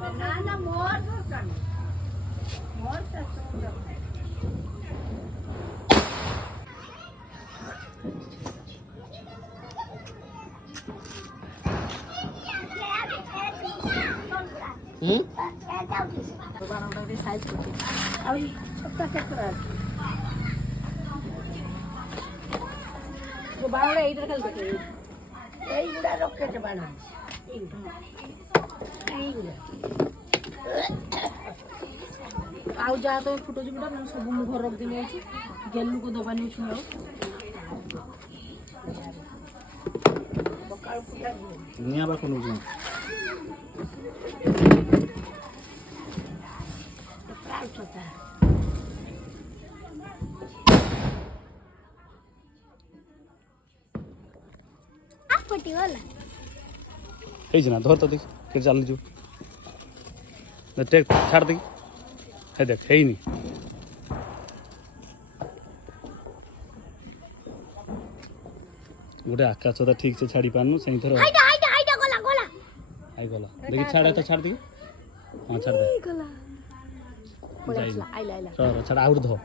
ना ना मोर धोसन मोर से सुंदर बाणोटा भी साइज करते अब छोटा चक्कर वो बाणोटा इधर कल करते এই গুড়া রকেট বানাই ଆଉ ଯାହା ତ ଫୁଟୁଛି ପୁରା ମୁଁ ସବୁ ମୁଁ ଘର ରଖିଦେମି ଅଛି ଗେଲୁକୁ ଦବାନି ଅଛି ଆଉ ସକାଳୁ ଫୁଟା ନିଆ ବା କୋନ ପ୍ରାଣ ଛତା फटी वाला हे जना धर तो देख के चल जो टेक छाड़ दे हे देख है नहीं गोटे आकाश तो ठीक से छाड़ी पानु सही थरो हाइडा हाइडा हाइडा गोला गोला आई गोला देखि छाड़ा तो छाड़ दे हां छाड़ दे गोला बोला आइला आइला चल छाड़ आउट धो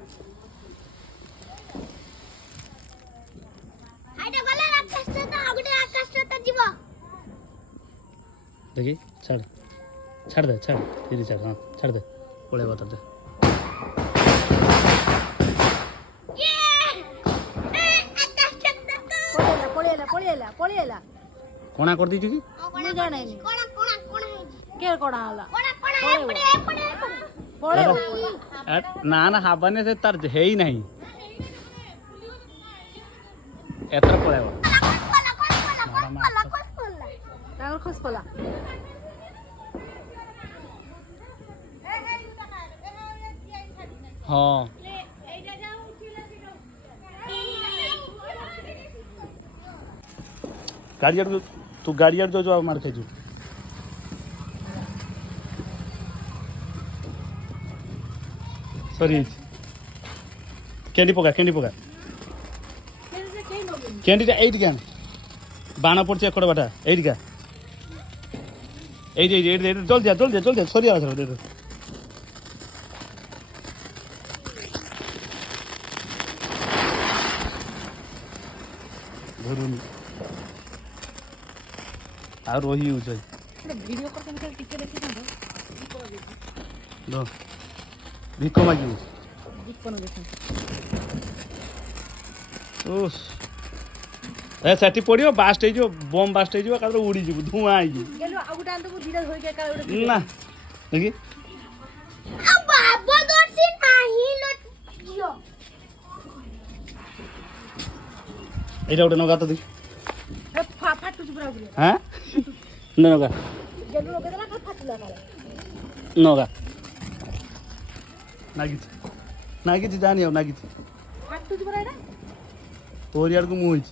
देखी छाड़ छाड़ दे छाड़ धीरे छाड़ हाँ छाड़ दे पड़े बता दे कोना कर दी कि ना ना हाबने से तार है ही नहीं एतर पड़े खस पला हाँ गाड़ी तू गाड़ी जो मार खेजु सॉरी कैंडी पका कैंडी एट क्या बाण पड़े एकड़ बाटा एट क्या जल्दी सरी आस धरुनी आ रही यूज वीडियो पर केन टिके देखि दो भिको मागी भिक पन देखि ओस ए सेठी पड़ियो बास्ट हे जो बम बास्ट हे जो कादर उड़ी जीव धुआं आई गेलो आगुटा अंत को धीरे होई के का ना देखि आ बाबा दोसी नाही लटियो एटा उठे नगा तो दी ए फाटू पुरा गेलो हां नगा गेलो लोके देला का फाटला काला नगा नागी जानी हो नागी फाटू पुरा एटा तोर यार को मुई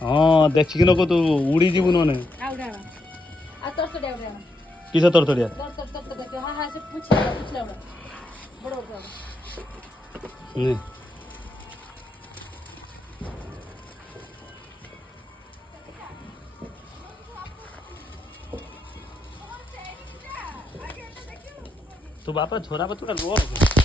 हाँ देखी नको तू उड़ी जीवु नने किस तोर तोड़िया नहीं तो बापा छोरा बतुरा रो